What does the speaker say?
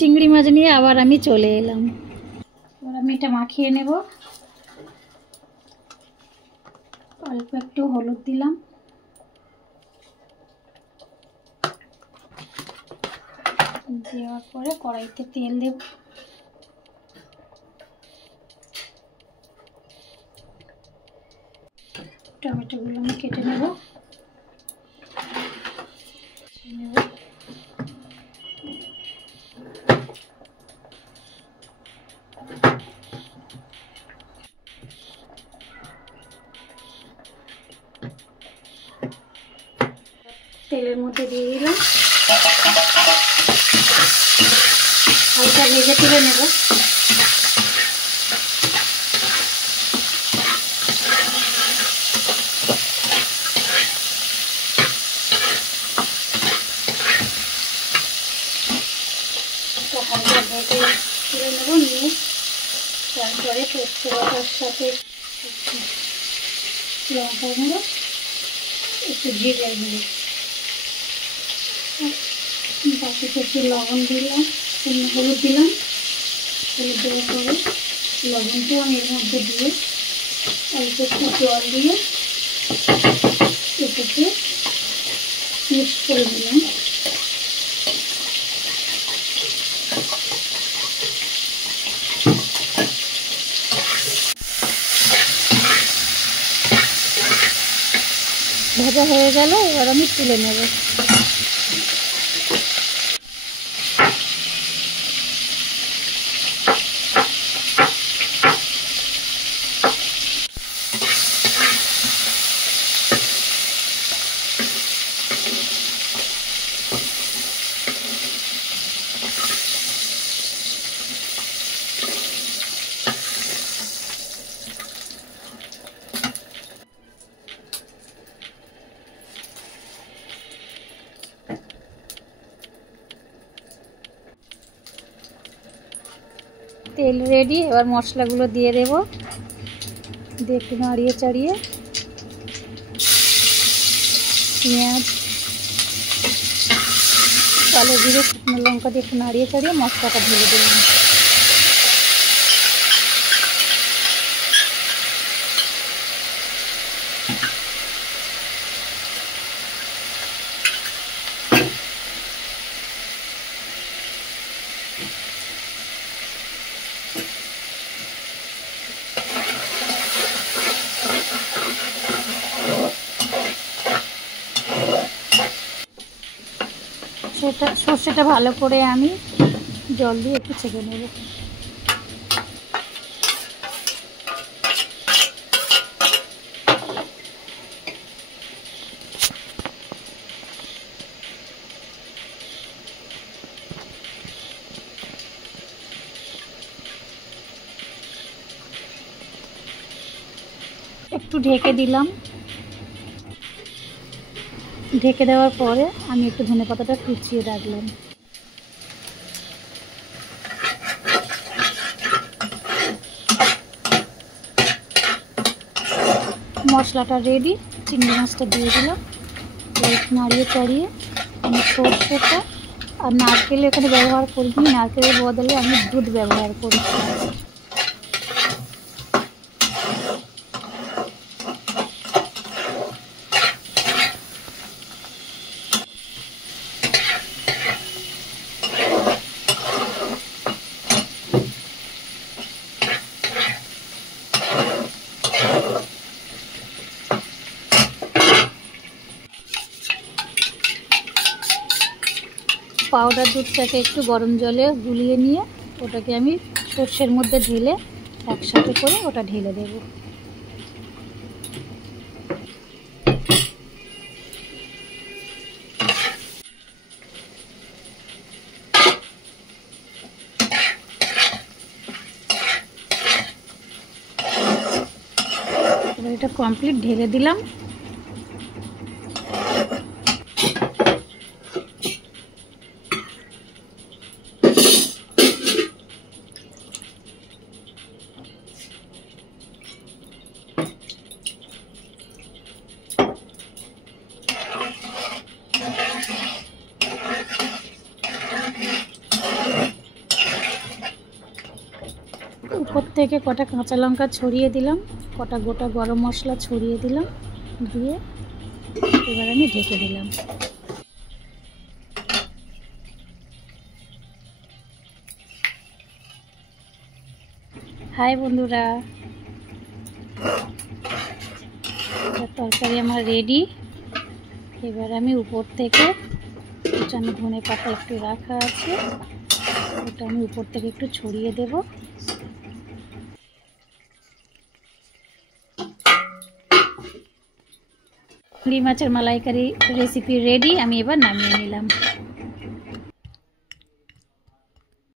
চিংড়ি মাছ নিয়ে আবার আমি চলে এলাম। এবার আমি এটা মাখিয়ে নেব। অল্প একটু হলুদ দিলাম, দেওয়ার পরে কড়াইতে তেল দেব। টমেটোগুলো আমি কেটে নেব। তেলের মধ্যে দিয়ে দিলাম, হালকা ভেজে তুলে নেব। হালকা ভেজে তুলে নেব, নিয়ে তারপরে পোস্ত বাটার সাথে লঙ্কা গুঁড়ো, একটু জিরে গুঁড়ো, বাকিতে একটু লবণ দিলাম, হলুদ দিলাম। হলুদ দেওয়ার পরে লবণটাও আমি এর মধ্যে দিয়ে অল্প একটু জল দিয়ে এটাকে মিক্স করে দিলাম। ভাজা হয়ে গেল, এবার আমি তুলে নেব। তেল রেডি, এবার মশলাগুলো দিয়ে দেব। দিয়ে একটু নাড়িয়ে চাড়িয়ে পেঁয়াজ, কালো জিরে, শুকনো লঙ্কা দিয়ে একটু নাড়িয়ে চাড়িয়ে মশলাটা ঢেলে দিলাম। সর্ষেটা ভালো করে আমি জল দিয়ে একটু ছেঁকে নেব। একটু ঢেকে দিলাম। ঢেকে দেওয়ার পরে আমি একটু ধনেপাতাটা কুচিয়ে রাখলাম। মশলাটা রেডি, চিংড়ি মাছটা দিয়ে দিলাম। নাড়িয়ে চাড়িয়ে আমি সর্ষেটা আর নারকেল এখানে ব্যবহার করিনি, নারকেলের বদলে আমি দুধ ব্যবহার করেছি। পাউডার দুধটাকে একটু গরম জলে গুলিয়ে নিয়ে ওটাকে আমি সর্ষের মধ্যে ঢেলে একসাথে করে ওটা ঢেলে দেব। এবার এটা কমপ্লিট ঢেলে দিলাম। উপর থেকে কটা কাঁচা লঙ্কা ছড়িয়ে দিলাম, কটা গোটা গরম মশলা ছড়িয়ে দিলাম, দিয়ে এবার আমি ঢেকে দিলাম। হাই বন্ধুরা, তরকারি আমার রেডি। এবার আমি উপর থেকে কুচানো ধনে পাতা একটু রাখা আছে, ওটা আমি উপর থেকে একটু ছড়িয়ে দেব। চিংড়ি মাছের মালাইকারি রেসিপি রেডি, আমি এবার নামিয়ে নিলাম।